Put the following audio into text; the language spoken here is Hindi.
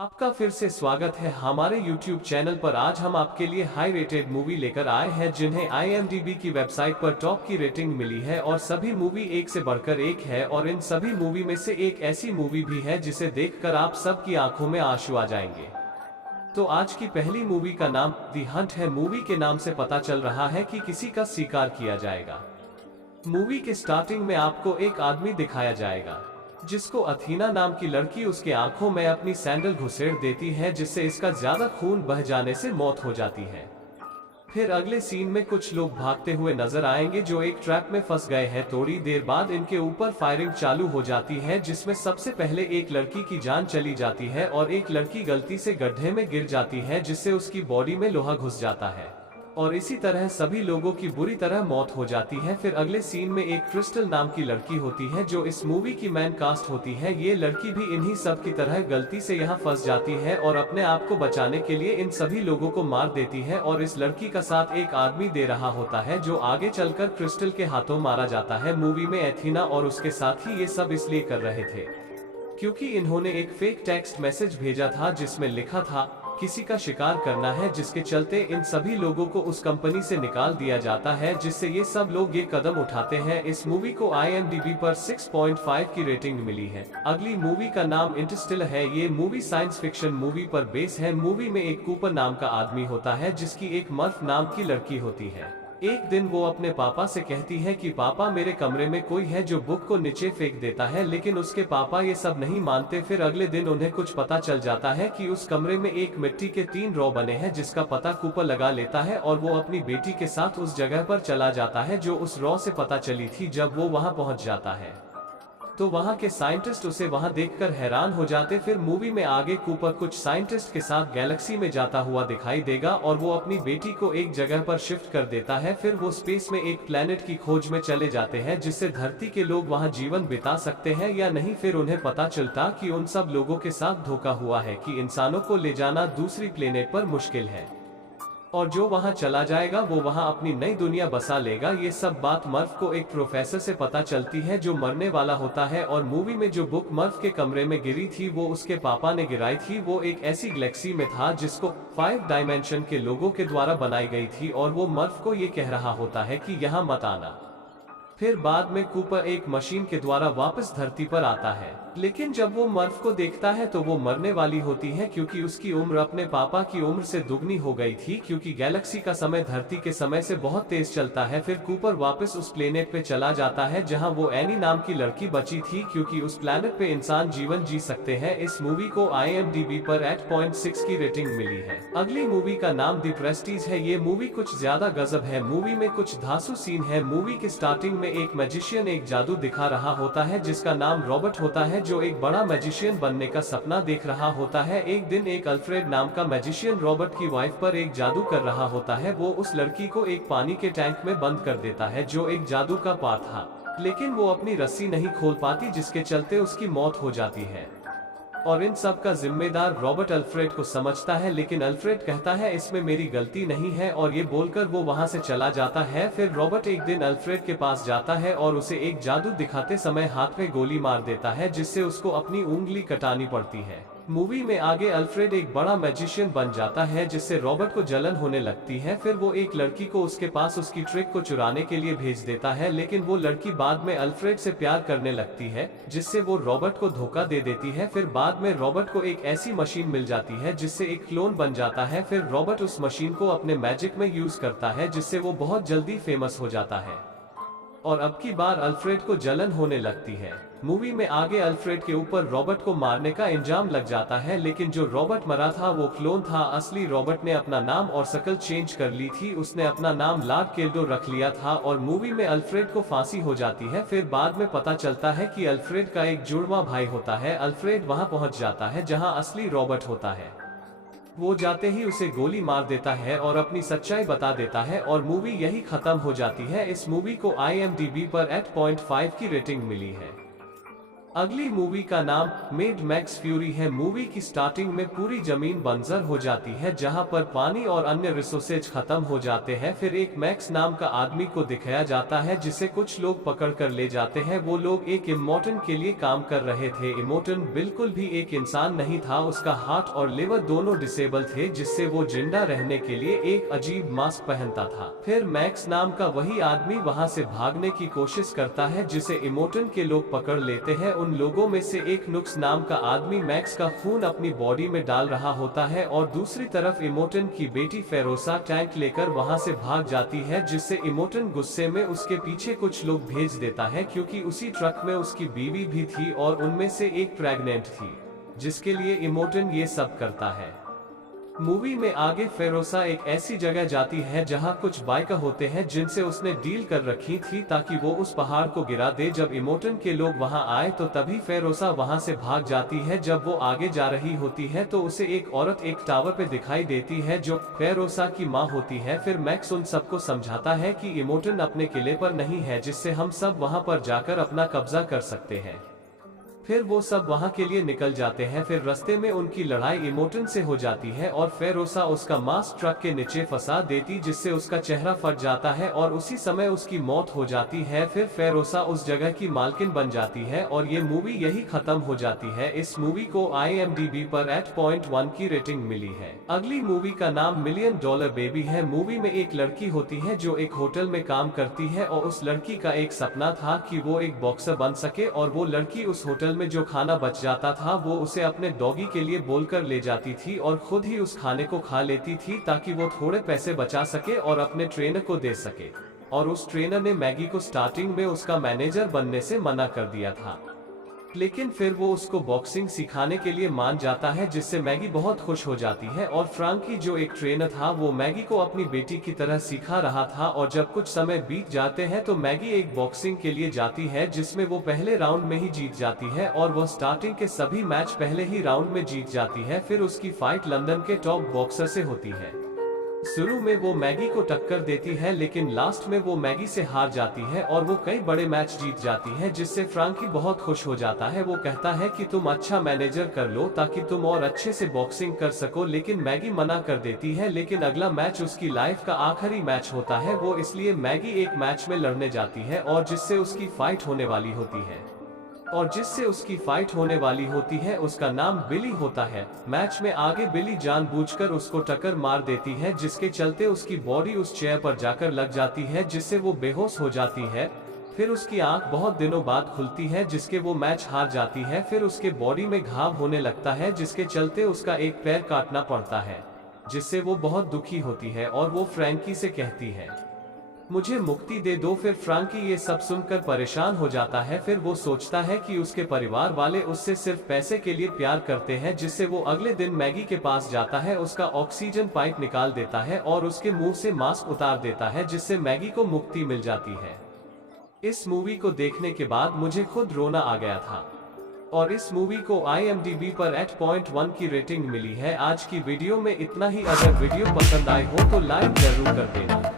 आपका फिर से स्वागत है हमारे YouTube चैनल पर। आज हम आपके लिए हाई रेटेड मूवी लेकर आए हैं जिन्हें IMDb की वेबसाइट पर टॉप की रेटिंग मिली है और सभी मूवी एक से बढ़कर एक है और इन सभी मूवी में से एक ऐसी मूवी भी है जिसे देखकर आप सबकी आंखों में आंसू आ जाएंगे। तो आज की पहली मूवी का नाम दी हंट है। मूवी के नाम से पता चल रहा है कि किसी का शिकार किया जाएगा। मूवी के स्टार्टिंग में आपको एक आदमी दिखाया जाएगा जिसको अथीना नाम की लड़की उसके आंखों में अपनी सैंडल घुसेड़ देती है जिससे इसका ज्यादा खून बह जाने से मौत हो जाती है। फिर अगले सीन में कुछ लोग भागते हुए नजर आएंगे जो एक ट्रैप में फंस गए हैं। थोड़ी देर बाद इनके ऊपर फायरिंग चालू हो जाती है जिसमें सबसे पहले एक लड़की की जान चली जाती है और एक लड़की गलती से गड्ढे में गिर जाती है जिससे उसकी बॉडी में लोहा घुस जाता है और इसी तरह सभी लोगों की बुरी तरह मौत हो जाती है। फिर अगले सीन में एक क्रिस्टल नाम की लड़की होती है जो इस मूवी की मैन कास्ट होती है। ये लड़की भी इन्हीं सब की तरह गलती से यहाँ फंस जाती है और अपने आप को बचाने के लिए इन सभी लोगों को मार देती है और इस लड़की का साथ एक आदमी दे रहा होता है जो आगे चलकर क्रिस्टल के हाथों मारा जाता है। मूवी में एथीना और उसके साथी ये सब इसलिए कर रहे थे क्योंकि इन्होंने एक फेक टेक्स्ट मैसेज भेजा था जिसमें लिखा था किसी का शिकार करना है, जिसके चलते इन सभी लोगों को उस कंपनी से निकाल दिया जाता है जिससे ये सब लोग ये कदम उठाते हैं। इस मूवी को IMDb पर 6.5 की रेटिंग मिली है। अगली मूवी का नाम इंटरस्टेलर है। ये मूवी साइंस फिक्शन मूवी पर बेस है। मूवी में एक कूपर नाम का आदमी होता है जिसकी एक मर्फ नाम की लड़की होती है। एक दिन वो अपने पापा से कहती है कि पापा मेरे कमरे में कोई है जो बुक को नीचे फेंक देता है, लेकिन उसके पापा ये सब नहीं मानते। फिर अगले दिन उन्हें कुछ पता चल जाता है कि उस कमरे में एक मिट्टी के 3 रॉ बने हैं जिसका पता कूपर लगा लेता है और वो अपनी बेटी के साथ उस जगह पर चला जाता है जो उस रॉ से पता चली थी। जब वो वहाँ पहुँच जाता है तो वहाँ के साइंटिस्ट उसे वहाँ देखकर हैरान हो जाते। फिर मूवी में आगे कूपर कुछ साइंटिस्ट के साथ गैलेक्सी में जाता हुआ दिखाई देगा और वो अपनी बेटी को एक जगह पर शिफ्ट कर देता है। फिर वो स्पेस में एक प्लेनेट की खोज में चले जाते हैं जिससे धरती के लोग वहाँ जीवन बिता सकते हैं या नहीं। फिर उन्हें पता चलता कि उन सब लोगों के साथ धोखा हुआ है कि इंसानों को ले जाना दूसरी प्लेनेट पर मुश्किल है और जो वहां चला जाएगा वो वहां अपनी नई दुनिया बसा लेगा। ये सब बात मर्फ को एक प्रोफेसर से पता चलती है जो मरने वाला होता है और मूवी में जो बुक मर्फ के कमरे में गिरी थी वो उसके पापा ने गिराई थी। वो एक ऐसी गैलेक्सी में था जिसको 5 डायमेंशन के लोगों के द्वारा बनाई गई थी और वो मर्फ को ये कह रहा होता है कि यहाँ मत आना। फिर बाद में कूपर एक मशीन के द्वारा वापस धरती पर आता है, लेकिन जब वो मर्फ को देखता है तो वो मरने वाली होती है क्योंकि उसकी उम्र अपने पापा की उम्र से दुगनी हो गई थी क्योंकि गैलेक्सी का समय धरती के समय से बहुत तेज चलता है। फिर कूपर वापस उस प्लेनेट पे चला जाता है जहां वो एनी नाम की लड़की बची थी क्योंकि उस प्लेनेट पे इंसान जीवन जी सकते हैं। इस मूवी को IMDb पर 8.6 की रेटिंग मिली है। अगली मूवी का नाम द प्रेस्टीज है। ये मूवी कुछ ज्यादा गजब है। मूवी में कुछ धांसू सीन है। मूवी के स्टार्टिंग में एक मैजिशियन एक जादू दिखा रहा होता है जिसका नाम रॉबर्ट होता है जो एक बड़ा मैजिशियन बनने का सपना देख रहा होता है। एक दिन एक अल्फ्रेड नाम का मैजिशियन रॉबर्ट की वाइफ पर एक जादू कर रहा होता है। वो उस लड़की को एक पानी के टैंक में बंद कर देता है जो एक जादू का पार्ट था, लेकिन वो अपनी रस्सी नहीं खोल पाती जिसके चलते उसकी मौत हो जाती है और इन सब का जिम्मेदार रॉबर्ट अल्फ्रेड को समझता है, लेकिन अल्फ्रेड कहता है इसमें मेरी गलती नहीं है और ये बोलकर वो वहां से चला जाता है। फिर रॉबर्ट एक दिन अल्फ्रेड के पास जाता है और उसे एक जादू दिखाते समय हाथ में गोली मार देता है जिससे उसको अपनी उंगली कटानी पड़ती है। मूवी में आगे अल्फ्रेड एक बड़ा मैजिशियन बन जाता है जिससे रॉबर्ट को जलन होने लगती है। फिर वो एक लड़की को उसके पास उसकी ट्रिक को चुराने के लिए भेज देता है, लेकिन वो लड़की बाद में अल्फ्रेड से प्यार करने लगती है जिससे वो रॉबर्ट को धोखा दे देती है। फिर बाद में रॉबर्ट को एक ऐसी मशीन मिल जाती है जिससे एक क्लोन बन जाता है। फिर रॉबर्ट उस मशीन को अपने मैजिक में यूज करता है जिससे वो बहुत जल्दी फेमस हो जाता है और अब की बार अल्फ्रेड को जलन होने लगती है। मूवी में आगे अल्फ्रेड के ऊपर रॉबर्ट को मारने का इंजाम लग जाता है, लेकिन जो रॉबर्ट मरा था वो क्लोन था। असली रॉबर्ट ने अपना नाम और शक्ल चेंज कर ली थी। उसने अपना नाम लॉर्ड केल्डो रख लिया था और मूवी में अल्फ्रेड को फांसी हो जाती है। फिर बाद में पता चलता है कि अल्फ्रेड का एक जुड़वा भाई होता है। अल्फ्रेड वहां पहुंच जाता है जहां असली रॉबर्ट होता है। वो जाते ही उसे गोली मार देता है और अपनी सच्चाई बता देता है और मूवी यही खत्म हो जाती है। इस मूवी को IMDb पर 8.5 की रेटिंग मिली है। अगली मूवी का नाम मेड मैक्स फ्यूरी है। मूवी की स्टार्टिंग में पूरी जमीन बंजर हो जाती है जहां पर पानी और अन्य रिसोर्सेज खत्म हो जाते हैं। फिर एक मैक्स नाम का आदमी को दिखाया जाता है जिसे कुछ लोग पकड़ कर ले जाते हैं। वो लोग एक इमोटन के लिए काम कर रहे थे। इमोटन बिल्कुल भी एक इंसान नहीं था, उसका हार्ट और लिवर दोनों डिसेबल थे जिससे वो जिंदा रहने के लिए एक अजीब मास्क पहनता था। फिर मैक्स नाम का वही आदमी वहां से भागने की कोशिश करता है जिसे इमोटन के लोग पकड़ लेते हैं। उन लोगों में से एक नुक्स नाम का आदमी मैक्स का खून अपनी बॉडी में डाल रहा होता है और दूसरी तरफ इमोटन की बेटी फेरोसा टैंक लेकर वहां से भाग जाती है, जिससे इमोटन गुस्से में उसके पीछे कुछ लोग भेज देता है क्योंकि उसी ट्रक में उसकी बीवी भी थी और उनमें से एक प्रेग्नेंट थी, जिसके लिए इमोटन ये सब करता है। मूवी में आगे फेरोसा एक ऐसी जगह जाती है जहां कुछ बाइकर होते हैं जिनसे उसने डील कर रखी थी ताकि वो उस पहाड़ को गिरा दे। जब इमोटन के लोग वहां आए तो तभी फेरोसा वहां से भाग जाती है। जब वो आगे जा रही होती है तो उसे एक औरत एक टावर पे दिखाई देती है जो फेरोसा की माँ होती है। फिर मैक्स उन सबको समझाता है कि इमोटन अपने किले पर नहीं है जिससे हम सब वहां पर जाकर अपना कब्जा कर सकते हैं। फिर वो सब वहां के लिए निकल जाते हैं। फिर रास्ते में उनकी लड़ाई इमोटन से हो जाती है और फेरोसा उसका मास्क ट्रक के नीचे फंसा देती जिससे उसका चेहरा फट जाता है और उसी समय उसकी मौत हो जाती है। फिर फेरोसा उस जगह की मालकिन बन जाती है और ये मूवी यही खत्म हो जाती है। इस मूवी को IMDb पर 8.1 की रेटिंग मिली है। अगली मूवी का नाम $1 मिलियन बेबी है। मूवी में एक लड़की होती है जो एक होटल में काम करती है और उस लड़की का एक सपना था कि वो एक बॉक्सर बन सके और वो लड़की उस होटल में जो खाना बच जाता था वो उसे अपने डॉगी के लिए बोलकर ले जाती थी और खुद ही उस खाने को खा लेती थी ताकि वो थोड़े पैसे बचा सके और अपने ट्रेनर को दे सके। और उस ट्रेनर ने मैगी को स्टार्टिंग में उसका मैनेजर बनने से मना कर दिया था, लेकिन फिर वो उसको बॉक्सिंग सिखाने के लिए मान जाता है जिससे मैगी बहुत खुश हो जाती है। और फ्रांकी जो एक ट्रेनर था वो मैगी को अपनी बेटी की तरह सिखा रहा था। और जब कुछ समय बीत जाते हैं तो मैगी एक बॉक्सिंग के लिए जाती है जिसमें वो पहले राउंड में ही जीत जाती है और वो स्टार्टिंग के सभी मैच पहले ही राउंड में जीत जाती है। फिर उसकी फाइट लंदन के टॉप बॉक्सर से होती है। शुरू में वो मैगी को टक्कर देती है लेकिन लास्ट में वो मैगी से हार जाती है और वो कई बड़े मैच जीत जाती है जिससे फ्रांकी बहुत खुश हो जाता है। वो कहता है कि तुम अच्छा मैनेजर कर लो ताकि तुम और अच्छे से बॉक्सिंग कर सको, लेकिन मैगी मना कर देती है। लेकिन अगला मैच उसकी लाइफ का आखिरी मैच होता है, वो इसलिए मैगी एक मैच में लड़ने जाती है और जिससे उसकी फाइट होने वाली है उसका नाम बिली होता है। मैच में आगे बिली जानबूझकर उसको टक्कर मार देती है जिसके चलते उसकी बॉडी उस चेयर पर जाकर लग जाती है जिससे वो बेहोश हो जाती है। फिर उसकी आंख बहुत दिनों बाद खुलती है जिसके वो मैच हार जाती है। फिर उसके बॉडी में घाव होने लगता है जिसके चलते उसका एक पैर काटना पड़ता है जिससे वो बहुत दुखी होती है और वो फ्रैंकी से कहती है मुझे मुक्ति दे दो। फिर फ्रांकी ये सब सुनकर परेशान हो जाता है। फिर वो सोचता है कि उसके परिवार वाले उससे सिर्फ पैसे के लिए प्यार करते हैं, जिससे वो अगले दिन मैगी के पास जाता है, उसका ऑक्सीजन पाइप निकाल देता है और उसके मुंह से मास्क उतार देता है जिससे मैगी को मुक्ति मिल जाती है। इस मूवी को देखने के बाद मुझे खुद रोना आ गया था और इस मूवी को IMDb पर 8.1 की रेटिंग मिली है। आज की वीडियो में इतना ही। अगर वीडियो पसंद आए हो तो लाइक जरूर कर देना।